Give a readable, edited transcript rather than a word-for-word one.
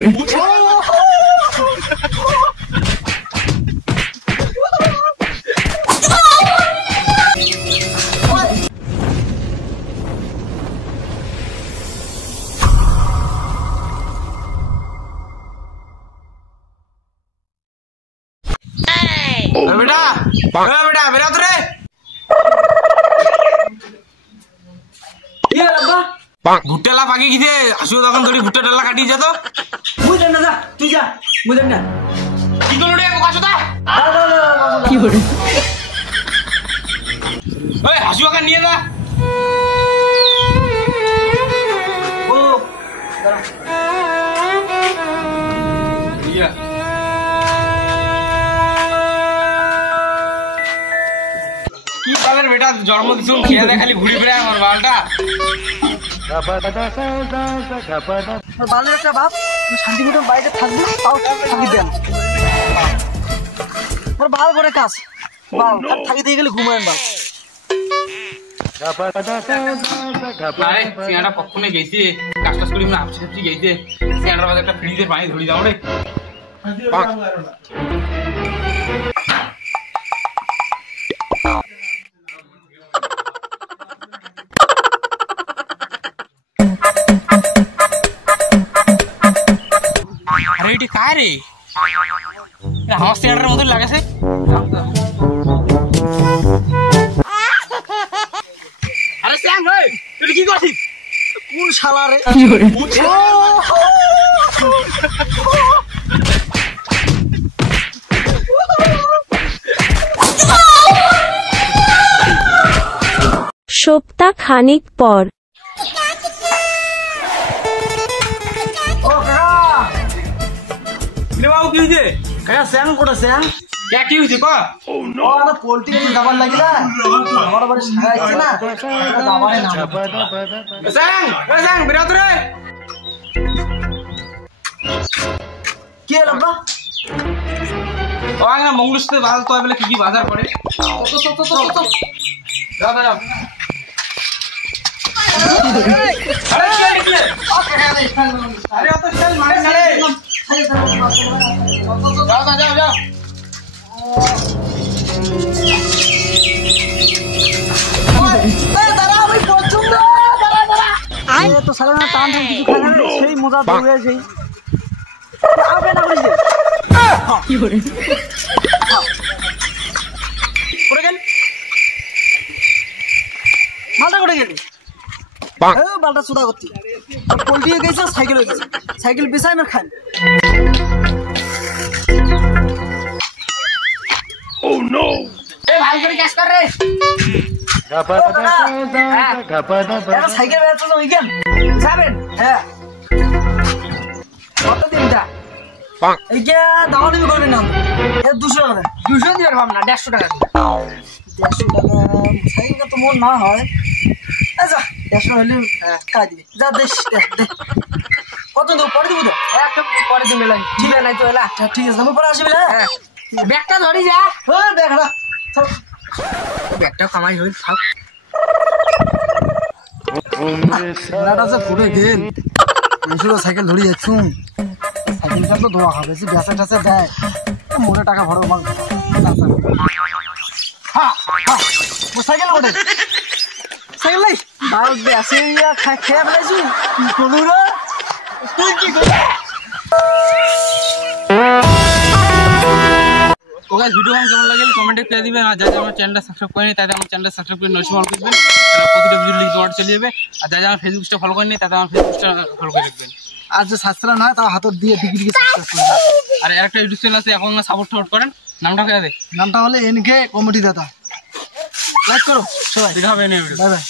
बेटा बेटा मेरा तो रे ये अब्बा भुट्टेला पाकी किथे आसु तখন थोड़ी भुट्टे डाला काटी जा तो मुझे ना जा तू जा मुझे ना কি করলে রে কাছুদা কি করে ওই হাসুয়াকে নিয়ে যা ও ইয়া কি পাবের বেটা জন্ম দিছো খেয়ে দে খালি ঘুরি ফিরে আমার বালটা বালের একটা বাপ শান্তি মতন বাড়িতে থাকবি তাও থাকি দেন ওর বাল করে কাজ বাল আর থাকি দিয়ে গেলে ঘুমায় বাল আরে সিয়াটা কখনো গেছি কাজ টাজ করি না আপসি আপসি গেছে সিয়াটার বাজে একটা ফ্রিজের পানি ধরি দাও রে अरे ये काय रे আমার সিয়াটার মতো লাগাছে আরে স্যাম ভাই তুই কি করছিস কোন শালা রে সপ্তাহ খানিক পর বাবু কি হয়েছে কাকা স্যাং কোটা স্যাং কি হয়েছে ক ও না পোল্ট্রি কি দাবার লাগিলা আমার বাড়ি সারাইছে না দাবারে নাম স্যাং বিরাট রে কি হলো বাবা ও আগে মঙ্গলসতে বাজার তো বলে কি বাজার করে তো যাও যাও আরে কি লিখলে আরে অত সেল মারে না রে যাও যাও যাও তো সাধারণ টান টান কিছু খাই না সেই মজা দৌড়ে সেই আবে না করিস কি করে করে গেল মালটা করে গেলি বালটা সুদা করতি পোল্ট্রি গেছে সাইকেল হয়ে গেছে সাইকেল বেসাই আমার খান ও নো এ ভাই করে ক্যাশ কর রে সাইকেল বেড়াতে তো উইকেন যাবেন হ্যাঁ কত দিন যা এইটা দাওয়া দিবি করবেন না 200 টাকা 200 দিবার ভাব না 150 টাকা 150 টাকা সাইকেল তো মন না হয় আচ্ছা 150 হলে কাই দিবি যা দেশ দে কত দেব পরে দিব তো একটা পরে দিবে লাই ঠিক নাই তো এলা ঠিক আছে আমি পরে আসবি হ্যাঁ ব্যাগটা ধরি যা হ্যাঁ দেখড়া ব্যাগটা কামাই হই থাক নাটা যে পুরো গেল এসো সাইকেল ধরে যাচ্ছু সাইকেলটা তো ধোয়া হবে বেশি বেসা টাসা দেয় মোটা টাকা ভরো মাল হ্যাঁ হ্যাঁ ও সাইকেল ওঠে সাইকেল নাই বাল বেসে ইয়া খেয়ে ফেলেছি কি করবো রে তুই কি করবি তো गाइस ভিডিও কেমন লাগলো কমেন্টে করে দিবেন আর যারা আমার চ্যানেলটা সাবস্ক্রাইব করেনি তাদের আমার চ্যানেলটা সাবস্ক্রাইব করে নোটিফিকেশন অন করবেন তাহলে প্রতিটা ভিডিও লিংক তোমার চলে যাবে আর যারা আমার ফেসবুকটা ফলো করেনি তাদের আমার ফেসবুকটা ফলো করে রাখবেন আর যে সাবস্ক্রাইব না হয় তাও হাতত দিয়ে ডিগ্রি সাবস্ক্রাইব করবেন আর একটা ইউটিউব চ্যানেল আছে এখন সাপোর্ট করেন নামটা কি আছে নামটা হলো এনকে কমেডি দাদা লাইক করো সবাই দেখা হবে না ভিডিও বাই বাই